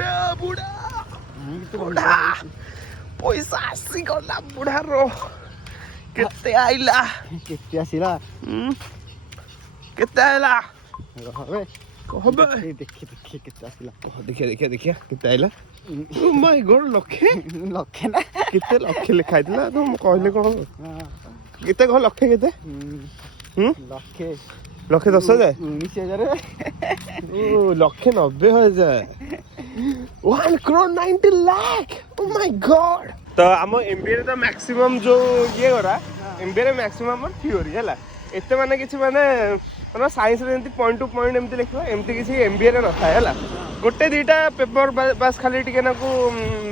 बुढ़ा बुढ़ा बुढ़ा पैसा आसी गला बुढ़ार केते आइला केते आसिला केते आइला हबे कहबे देखि केते आसिला देखिया केते आइला ओ माय गॉड लखे लखे ना केते लखे लिखा आइतला तुम कहले कोन केते कह लखे केते लखे लखे 10,000 19,000 ओ लखे 90,000 1 crore 90 lakh oh my God तो हम एमबीए रे तो मैक्सिमम जो ये गरा एमबीए रे मैक्सिमम थ्योरी हैला एते माने किछि माने माने साइंस रे एंती पॉइंट टू पॉइंट एंती लिखबा एंती किछि एमबीए रे नथा हैला गोटे दीटा पेपर बस खाली टिके ना को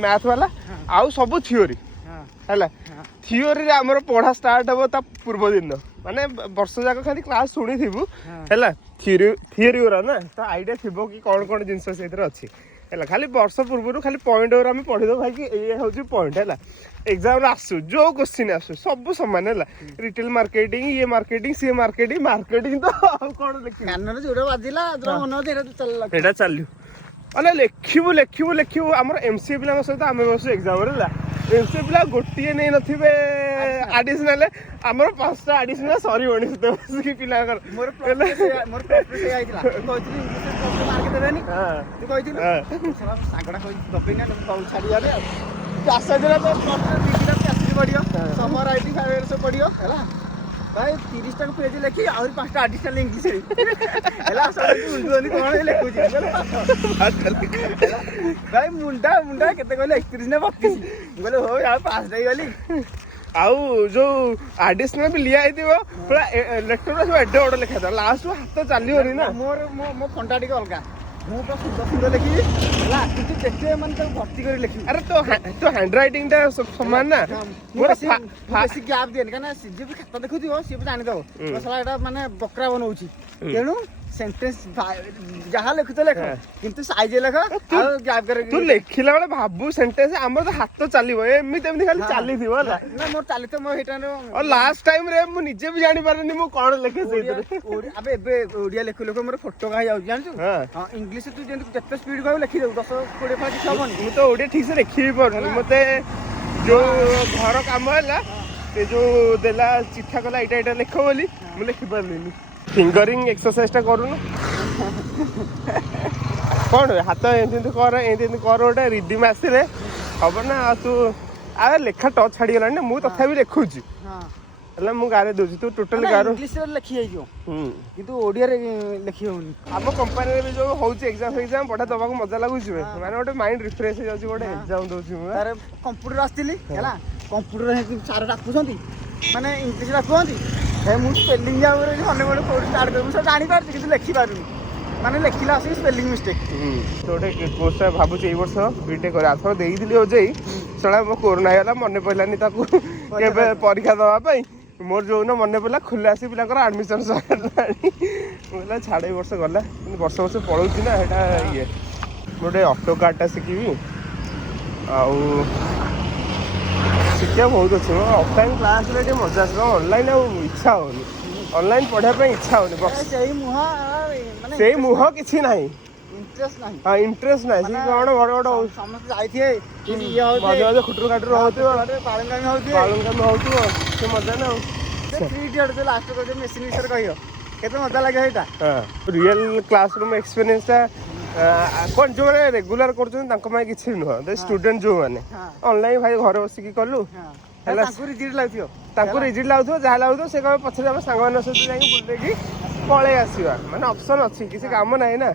मैथ वाला आउ सब थ्योरी हैला थ्योरी रे हमर पढ़ा स्टार्ट हबो ता पूर्व दिन माने वर्ष जाक खाली क्लास सुनी थिबु हैला थ्योरी ओरा ना तो आईडिया थिबो कि कोन कोन जिंस सेतिर अछि हैला खाली वर्ष पूर्व खाली पॉइंट ओरा हम पढ़ी दो भाई कि ए होची पॉइंट हैला एग्जाम रे आसु जो क्वेश्चन आसु सब समान हैला रिटेल मार्केटिंग ये मार्केटिंग सी मार्केटिंग तो कोन लिखि कान रे जोडा बाजिला जोडा मन होते एटा चल्लु अले लेखिबु हमर एमसीए पिला सहित आमे बस एग्जाम रे ला एमसीए पिला गोटिए नै नथिबे एडिशनल हमर पांचटा एडिशनल सॉरी होनी से बस की पिला कर मोर प्रॉपर्टी आइतला कहथि इंग्लिश मार्केट देबेनी हां तू कहथि सागडा कहि दबेना न छाडी जाबे आशा जरा तो प्रॉपर्टी दिला कैसे पडियो समर आईटी फाइवर से पडियो हैला भाई 30 टका पेज लेखि और 5टा एडिशनल इंग्लिश रे हैला सब उंडोनी कोन लेखु छी भाई मुंडा केते कहले 31 ने 32 बोले हो यार पास दई गली आउ जो एडिशनल भी लिया आइथिबो पूरा लेक्चर सब एडे ऑर्डर लिखा था लास्ट हाथ चली होनी ना मोर फंटा टिके अलगा मु तो सुंदर लिखी हैला किछि केते मन तो भर्ती करी लिखी अरे तो हैंड राइटिंग टा समान ना मोर बेसी गैप देन काना जे भी खाता देखुथिबो से भी जानि दो मसला एटा माने बकरा बनौछि तेनु सेंटेंस जहा लिखु तो लेख किंतु साइज लेख आ गैप कर तू लिखिला बेले भाबू सेंटेंस हमर तो हाथ तो चलीबो एमी तेमनी खाली चाली थिबो होला ना मोर चाली तो मो हेटा और लास्ट टाइम रे मु निजे भी जानि पारनी मु कोन लिखे से अबे एबे ओडिया लेखु मोर फोटो का जाउ जानछु हां इंग्लिश तू जते स्पीड कहू लिखि देउ 10 20 5 6 मु तो ओडिया ठीक से लिखि भी परनी मते जो घर काम हैला ते जो देला चिट्ठा कला एटा लिखो बोली मु लिखि परनी फिंगरिंग एक्सरसाइज टा करू कौन हाथ एमती कर गोटे रिडीम आसले हम ना तू आ लेखा टच छाड़ी गला ना मुझे तथा लिखुची मु गारे दूसरी तू टोटल गारो इंग्लिश रे लिखि आइयो किंतु ओडिया रे लिखि होनी हम कंपनी रे भी जो होची एग्जाम पढ़ा दबा को मजा लागुची माने गोटे माइंड रिफ्रेश हो जाउची गोटे एग्जाम दोची मु तारे कंप्यूटर आस्तिली हैला कंप्यूटर हे सारे डाकुछंती माने इंग्लिश डाकुछंती हे मु स्पेलिंग जा रे मने कोड स्टार्ट कर मु सब जानि पारछि किंतु लिखि पारुनी माने लेखिला आसी स्पेलिंग मिस्टेक तो गोटे कोर्स भाबुची ए वर्ष बीटेक करे आथर देई दिली हो जाई सळा मो कोरोना हैला मने पइलानी ताकू केबे परीक्षा दवा पई मोर जो न मने पइला खुले आसी पिला कर एडमिशन सरानी मोला छाडे वर्ष गला वर्ष पळौची ना हेटा ये मोटे ऑटो कार्ड टा सिकिबी आउ शिक्षा बहुत अच्छे ऑफलाइन क्लास रे मजा आस ऑनलाइन इच्छा होनी ऑनलाइन पढ़ा पे इच्छा होनी बस से मुह किछि नाही इंटरेस्ट नाही हां इंटरेस्ट नाही सी कोन बड़ समस्त जाइथिए कि ये होते मजा खुटरू खाटरू होते पालंगा में होते से मजा ना फ्री डियर दे लास्ट को मशीन विषय कहियो केते मजा लागे हेटा हां रियल क्लासरूम एक्सपीरियंस कौन जो मैंने रेगुलर कर किसी नुह स्टूडेंट जो मैंने ऑनलाइन भाई घर बसिक कलु रिजिड लगुव जहाँ लगुव से कहे पछे आम सांग सहित बुलेकी पलि आसवा माने ऑप्शन अच्छी किसी काम ना ना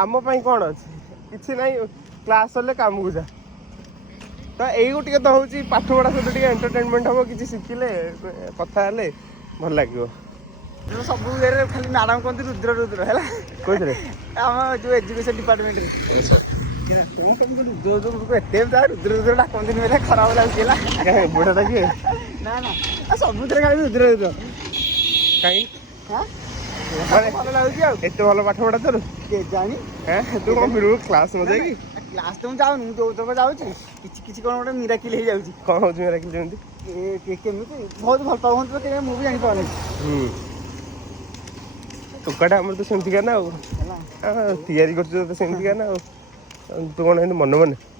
आम कौन अच्छी कि ना क्लास सर काम को जा तो यही तो हूँ पाठ पढ़ा सहित एंटरटेनमेंट हम किसी शिखिले कथा भल लगे सब खाली मैडम कहते रुद्र रुद्र है कौन जो एजुकेशन डिपार्टमेंट रुद्र रुद्र डाकती खराब लगे बुढ़ा किए ना ना सबुद्रे खाली रुद्र रुद्र कहीं भल लगे एत भल पाठ पढ़ा तोर जानी तू कौन फिर क्लास में जाएगी क्लास तो जाऊँ जो तो जाऊँ किसी कौन गोटे मिराकिल हो जाऊँ कौन हो मिराकिल जमी केमी बहुत भल पाऊँ तो मुझे जानी पाऊँ टोकाटा आमर तो सेमती का ना तैयारी कर सेमती का ना ତୁ କ'ଣ ଏମିତି ମନେ ମନେ